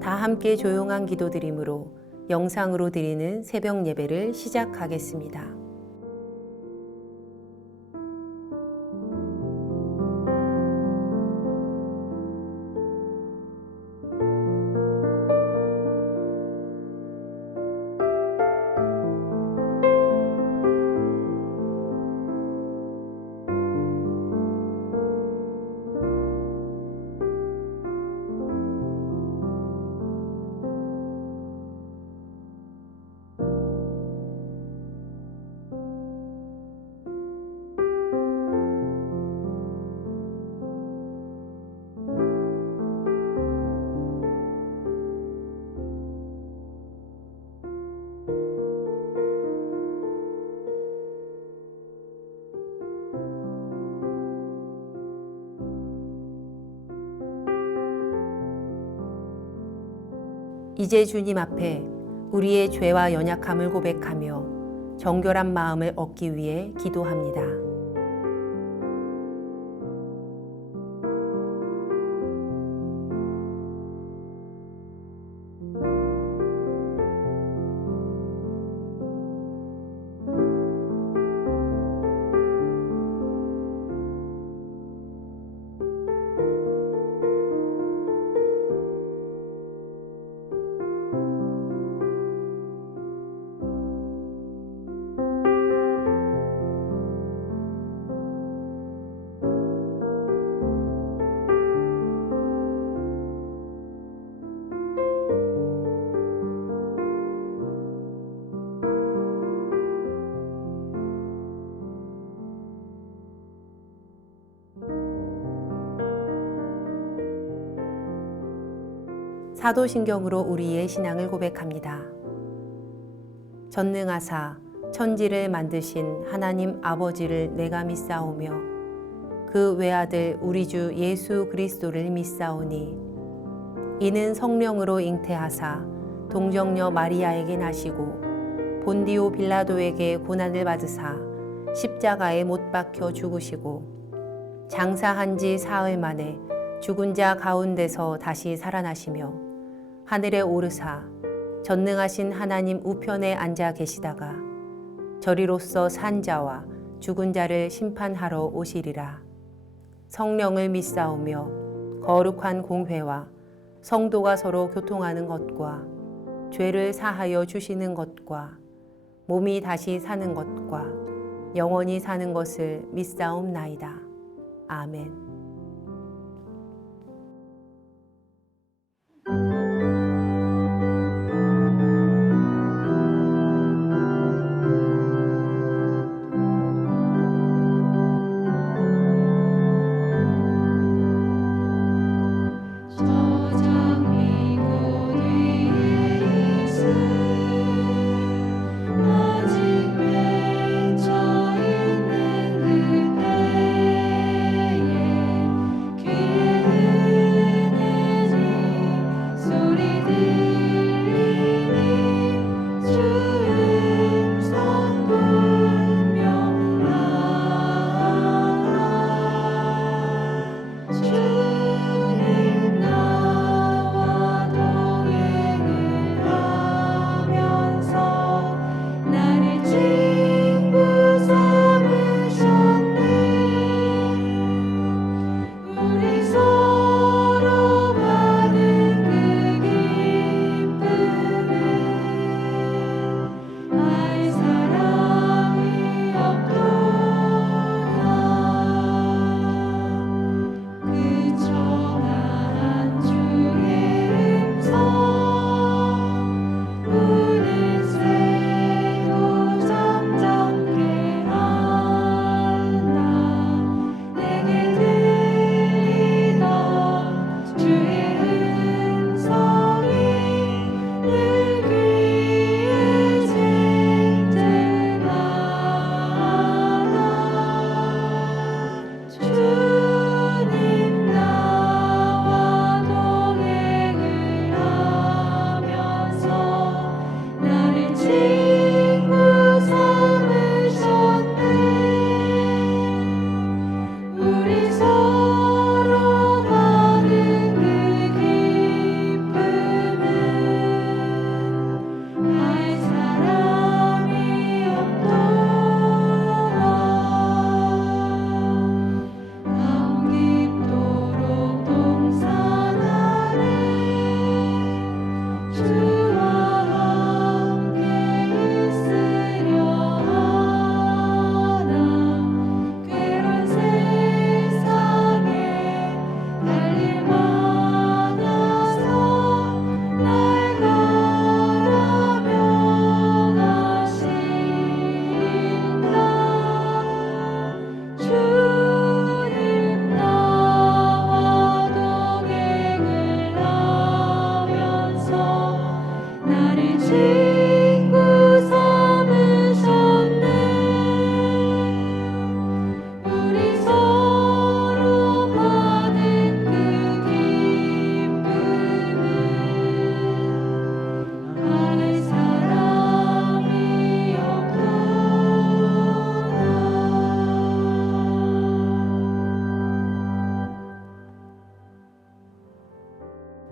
다 함께 조용한 기도드림으로 영상으로 드리는 새벽 예배를 시작하겠습니다. 이제 주님 앞에 우리의 죄와 연약함을 고백하며 정결한 마음을 얻기 위해 기도합니다. 사도신경으로 우리의 신앙을 고백합니다. 전능하사 천지를 만드신 하나님 아버지를 내가 믿사오며 그 외아들 우리 주 예수 그리스도를 믿사오니 이는 성령으로 잉태하사 동정녀 마리아에게 나시고 본디오 빌라도에게 고난을 받으사 십자가에 못 박혀 죽으시고 장사한 지 사흘 만에 죽은 자 가운데서 다시 살아나시며 하늘에 오르사 전능하신 하나님 우편에 앉아 계시다가 저리로서 산 자와 죽은 자를 심판하러 오시리라. 성령을 믿사오며 거룩한 공회와 성도가 서로 교통하는 것과 죄를 사하여 주시는 것과 몸이 다시 사는 것과 영원히 사는 것을 믿사옵나이다. 아멘. 아직 맺혀 있는 그대의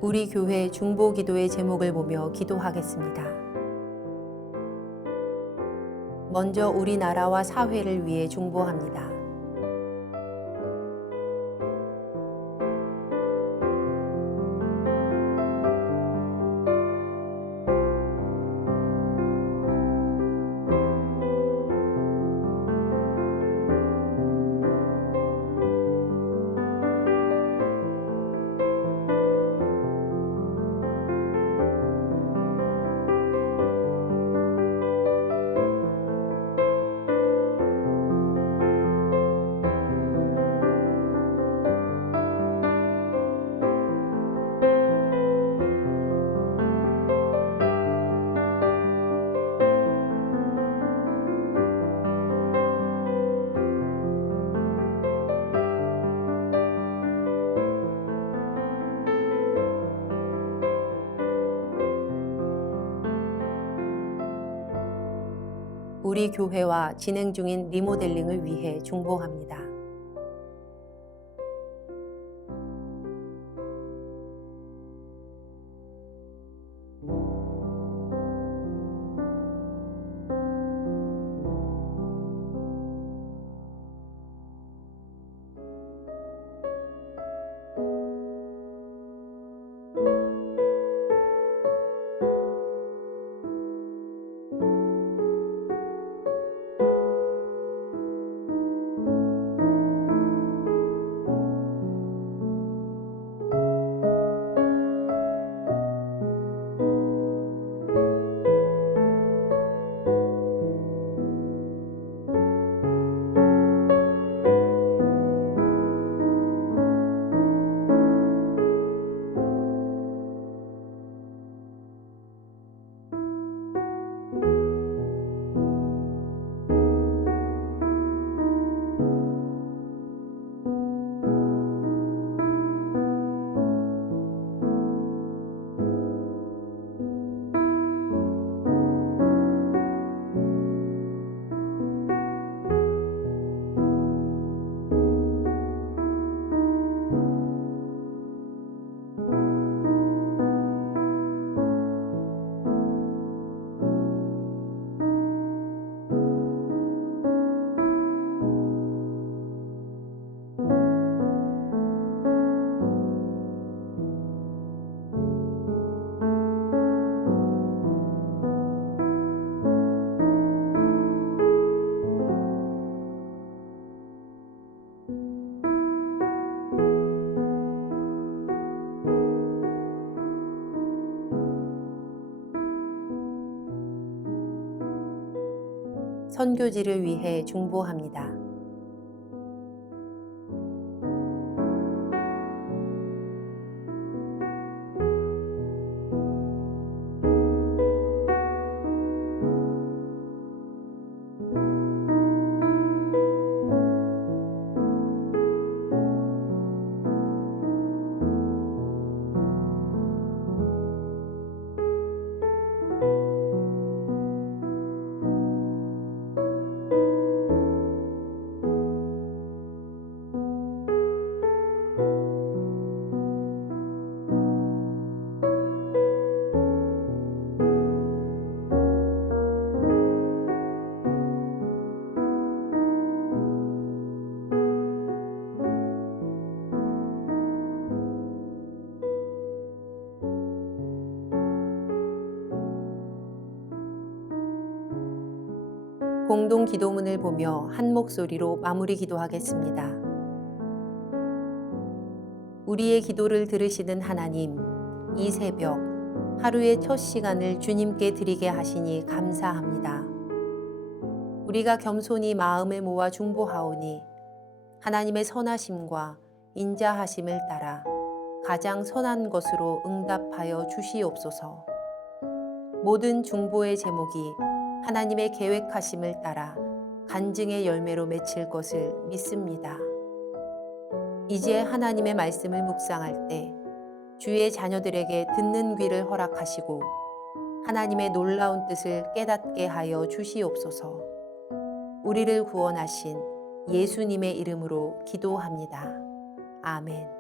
우리 교회 중보 기도의 제목을 보며 기도하겠습니다. 먼저 우리나라와 사회를 위해 중보합니다. 우리 교회와 진행 중인 리모델링을 위해 중보합니다. 선교지를 위해 중보합니다. 공동 기도문을 보며 한 목소리로 마무리 기도하겠습니다. 우리의 기도를 들으시는 하나님, 이 새벽 하루의 첫 시간을 주님께 드리게 하시니 감사합니다. 우리가 겸손히 마음을 모아 중보하오니 하나님의 선하심과 인자하심을 따라 가장 선한 것으로 응답하여 주시옵소서. 모든 중보의 제목이 하나님의 계획하심을 따라 간증의 열매로 맺힐 것을 믿습니다. 이제 하나님의 말씀을 묵상할 때 주의 자녀들에게 듣는 귀를 허락하시고 하나님의 놀라운 뜻을 깨닫게 하여 주시옵소서. 우리를 구원하신 예수님의 이름으로 기도합니다. 아멘.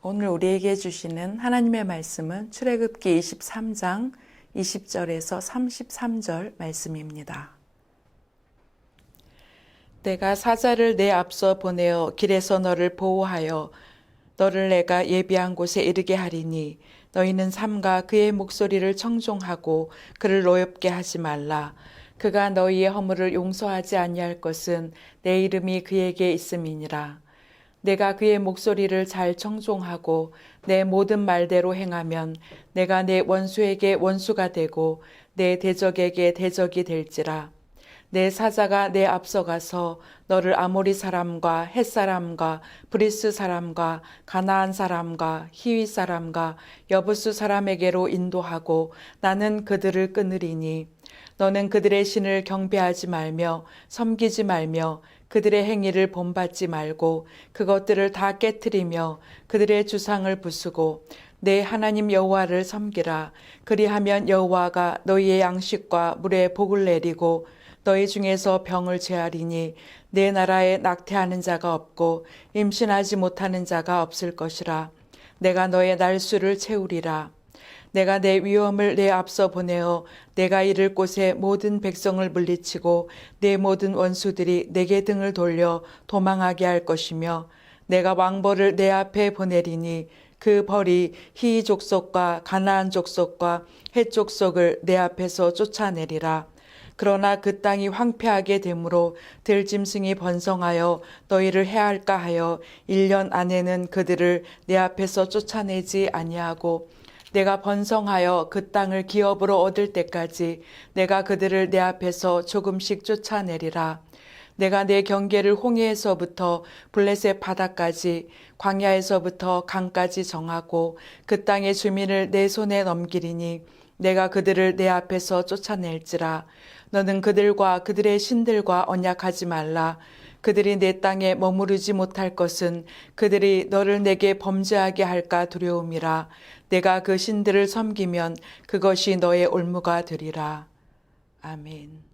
오늘 우리에게 주시는 하나님의 말씀은 출애굽기 23장 20절에서 33절 말씀입니다. 내가 사자를 내 앞서 보내어 길에서 너를 보호하여 너를 내가 예비한 곳에 이르게 하리니 너희는 삼가 그의 목소리를 청종하고 그를 노엽게 하지 말라. 그가 너희의 허물을 용서하지 아니할 것은 내 이름이 그에게 있음이니라. 내가 그의 목소리를 잘 청종하고 내 모든 말대로 행하면 내가 내 원수에게 원수가 되고 내 대적에게 대적이 될지라. 내 사자가 내 앞서가서 너를 아모리 사람과 헷 사람과 브리스 사람과 가나안 사람과 히위 사람과 여부스 사람에게로 인도하고 나는 그들을 끊으리니 너는 그들의 신을 경배하지 말며 섬기지 말며 그들의 행위를 본받지 말고 그것들을 다 깨트리며 그들의 주상을 부수고 내 하나님 여호와를 섬기라. 그리하면 여호와가 너희의 양식과 물에 복을 내리고 너희 중에서 병을 제하리니 내 나라에 낙태하는 자가 없고 임신하지 못하는 자가 없을 것이라. 내가 너의 날수를 채우리라. 내가 내 위엄을 내 앞서 보내어 내가 이를 곳에 모든 백성을 물리치고 내 모든 원수들이 내게 등을 돌려 도망하게 할 것이며 내가 왕벌을 내 앞에 보내리니 그 벌이 히위 족속과 가나안 족속과 헷 족속을 내 앞에서 쫓아내리라. 그러나 그 땅이 황폐하게 되므로 들짐승이 번성하여 너희를 해할까 하여 1년 안에는 그들을 내 앞에서 쫓아내지 아니하고 내가 번성하여 그 땅을 기업으로 얻을 때까지 내가 그들을 내 앞에서 조금씩 쫓아내리라. 내가 내 경계를 홍해에서부터 블레셋 바다까지 광야에서부터 강까지 정하고 그 땅의 주민을 내 손에 넘기리니 내가 그들을 내 앞에서 쫓아낼지라. 너는 그들과 그들의 신들과 언약하지 말라. 그들이 내 땅에 머무르지 못할 것은 그들이 너를 내게 범죄하게 할까 두려움이라. 내가 그 신들을 섬기면 그것이 너의 올무가 되리라. 아멘.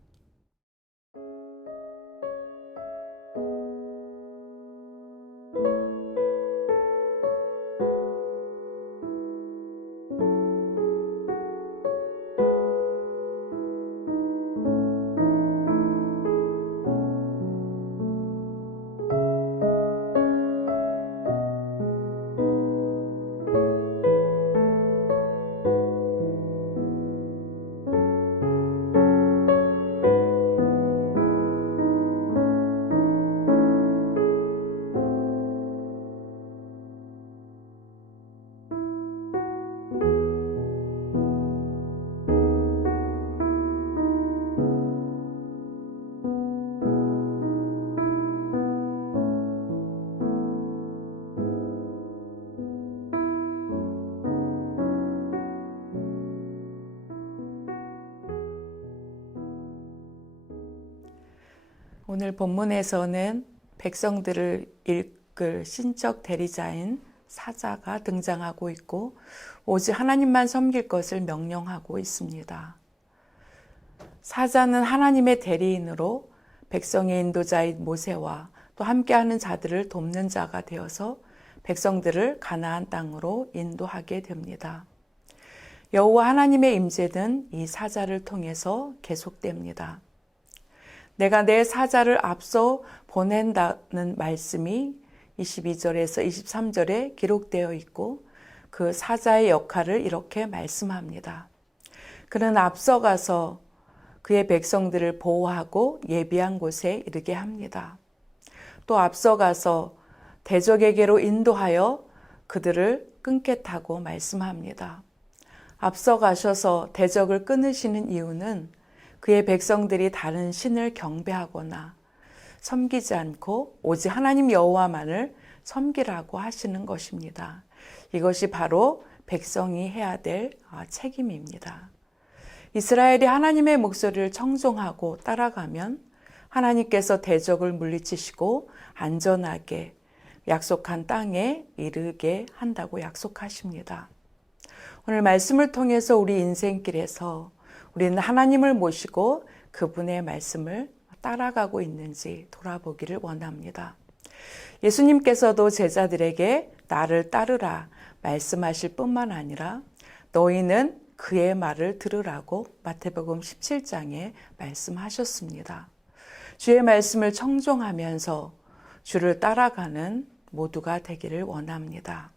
오늘 본문에서는 백성들을 이끌 신적 대리자인 사자가 등장하고 있고 오직 하나님만 섬길 것을 명령하고 있습니다. 사자는 하나님의 대리인으로 백성의 인도자인 모세와 또 함께하는 자들을 돕는 자가 되어서 백성들을 가나안 땅으로 인도하게 됩니다. 여호와 하나님의 임재는 이 사자를 통해서 계속됩니다. 내가 내 사자를 앞서 보낸다는 말씀이 22절에서 23절에 기록되어 있고 그 사자의 역할을 이렇게 말씀합니다. 그는 앞서가서 그의 백성들을 보호하고 예비한 곳에 이르게 합니다. 또 앞서가서 대적에게로 인도하여 그들을 끊겠다고 말씀합니다. 앞서가셔서 대적을 끊으시는 이유는 그의 백성들이 다른 신을 경배하거나 섬기지 않고 오직 하나님 여호와만을 섬기라고 하시는 것입니다. 이것이 바로 백성이 해야 될 책임입니다. 이스라엘이 하나님의 목소리를 청종하고 따라가면 하나님께서 대적을 물리치시고 안전하게 약속한 땅에 이르게 한다고 약속하십니다. 오늘 말씀을 통해서 우리 인생길에서 우리는 하나님을 모시고 그분의 말씀을 따라가고 있는지 돌아보기를 원합니다. 예수님께서도 제자들에게 나를 따르라 말씀하실 뿐만 아니라 너희는 그의 말을 들으라고 마태복음 17장에 말씀하셨습니다. 주의 말씀을 청종하면서 주를 따라가는 모두가 되기를 원합니다.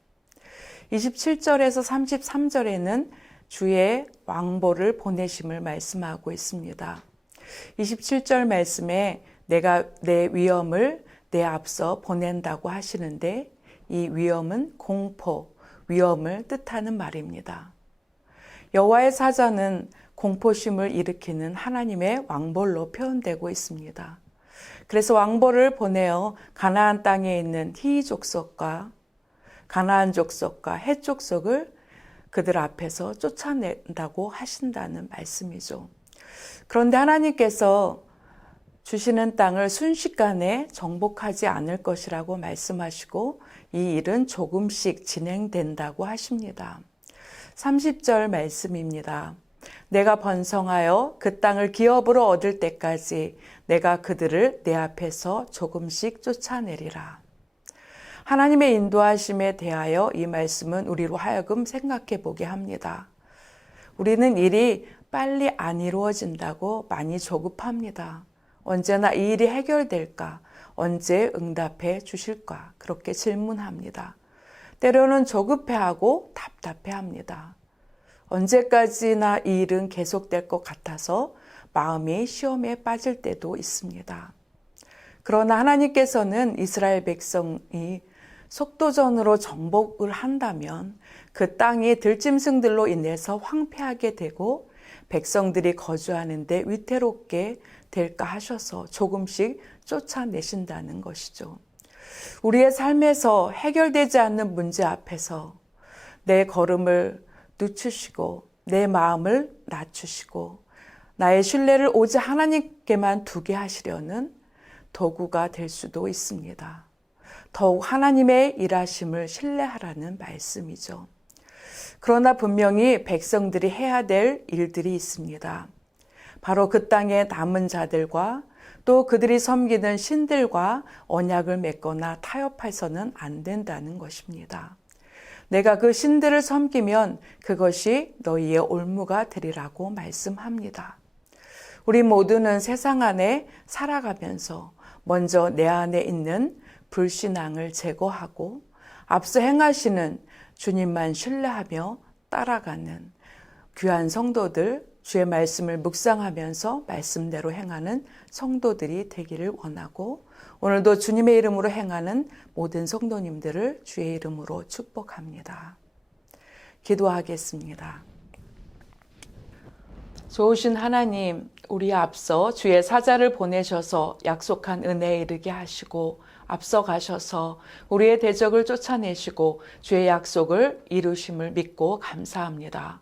27절에서 33절에는 주의 왕보를 보내심을 말씀하고 있습니다. 27절 말씀에 내가 내 위엄을 내 앞서 보낸다고 하시는데 이 위엄은 공포, 위엄을 뜻하는 말입니다. 여호와의 사자는 공포심을 일으키는 하나님의 왕벌로 표현되고 있습니다. 그래서 왕벌을 보내어 가나안 땅에 있는 히위 족속과 가나안 족속과 헷 족속을 그들 앞에서 쫓아낸다고 하신다는 말씀이죠. 그런데 하나님께서 주시는 땅을 순식간에 정복하지 않을 것이라고 말씀하시고 이 일은 조금씩 진행된다고 하십니다. 30절 말씀입니다. 내가 번성하여 그 땅을 기업으로 얻을 때까지 내가 그들을 내 앞에서 조금씩 쫓아내리라. 하나님의 인도하심에 대하여 이 말씀은 우리로 하여금 생각해 보게 합니다. 우리는 일이 빨리 안 이루어진다고 많이 조급합니다. 언제나 이 일이 해결될까? 언제 응답해 주실까? 그렇게 질문합니다. 때로는 조급해하고 답답해합니다. 언제까지나 이 일은 계속될 것 같아서 마음이 시험에 빠질 때도 있습니다. 그러나 하나님께서는 이스라엘 백성이 속도전으로 정복을 한다면 그 땅이 들짐승들로 인해서 황폐하게 되고 백성들이 거주하는데 위태롭게 될까 하셔서 조금씩 쫓아내신다는 것이죠. 우리의 삶에서 해결되지 않는 문제 앞에서 내 걸음을 늦추시고 내 마음을 낮추시고 나의 신뢰를 오직 하나님께만 두게 하시려는 도구가 될 수도 있습니다. 더욱 하나님의 일하심을 신뢰하라는 말씀이죠. 그러나 분명히 백성들이 해야 될 일들이 있습니다. 바로 그 땅의 남은 자들과 또 그들이 섬기는 신들과 언약을 맺거나 타협해서는 안 된다는 것입니다. 내가 그 신들을 섬기면 그것이 너희의 올무가 되리라고 말씀합니다. 우리 모두는 세상 안에 살아가면서 먼저 내 안에 있는 불신앙을 제거하고 앞서 행하시는 주님만 신뢰하며 따라가는 귀한 성도들, 주의 말씀을 묵상하면서 말씀대로 행하는 성도들이 되기를 원하고 오늘도 주님의 이름으로 행하는 모든 성도님들을 주의 이름으로 축복합니다. 기도하겠습니다. 좋으신 하나님, 우리 앞서 주의 사자를 보내셔서 약속한 은혜에 이르게 하시고 앞서 가셔서 우리의 대적을 쫓아내시고 주의 약속을 이루심을 믿고 감사합니다.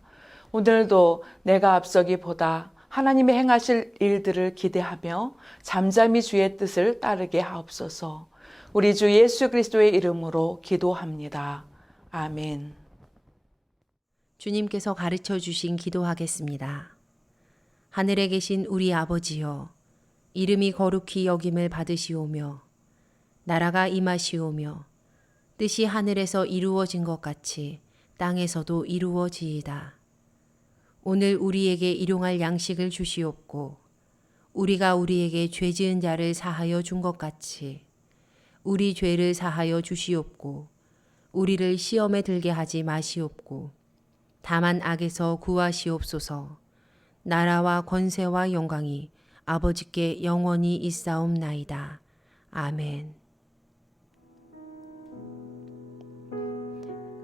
오늘도 내가 앞서기보다 하나님의 행하실 일들을 기대하며 잠잠히 주의 뜻을 따르게 하옵소서. 우리 주 예수 그리스도의 이름으로 기도합니다. 아멘. 주님께서 가르쳐 주신 기도하겠습니다. 하늘에 계신 우리 아버지여, 이름이 거룩히 여김을 받으시오며 나라가 임하시오며 뜻이 하늘에서 이루어진 것 같이 땅에서도 이루어지이다. 오늘 우리에게 일용할 양식을 주시옵고 우리가 우리에게 죄 지은 자를 사하여 준 것 같이 우리 죄를 사하여 주시옵고 우리를 시험에 들게 하지 마시옵고 다만 악에서 구하시옵소서. 나라와 권세와 영광이 아버지께 영원히 있사옵나이다. 아멘.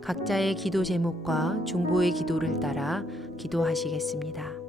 각자의 기도 제목과 중보의 기도를 따라 기도하시겠습니다.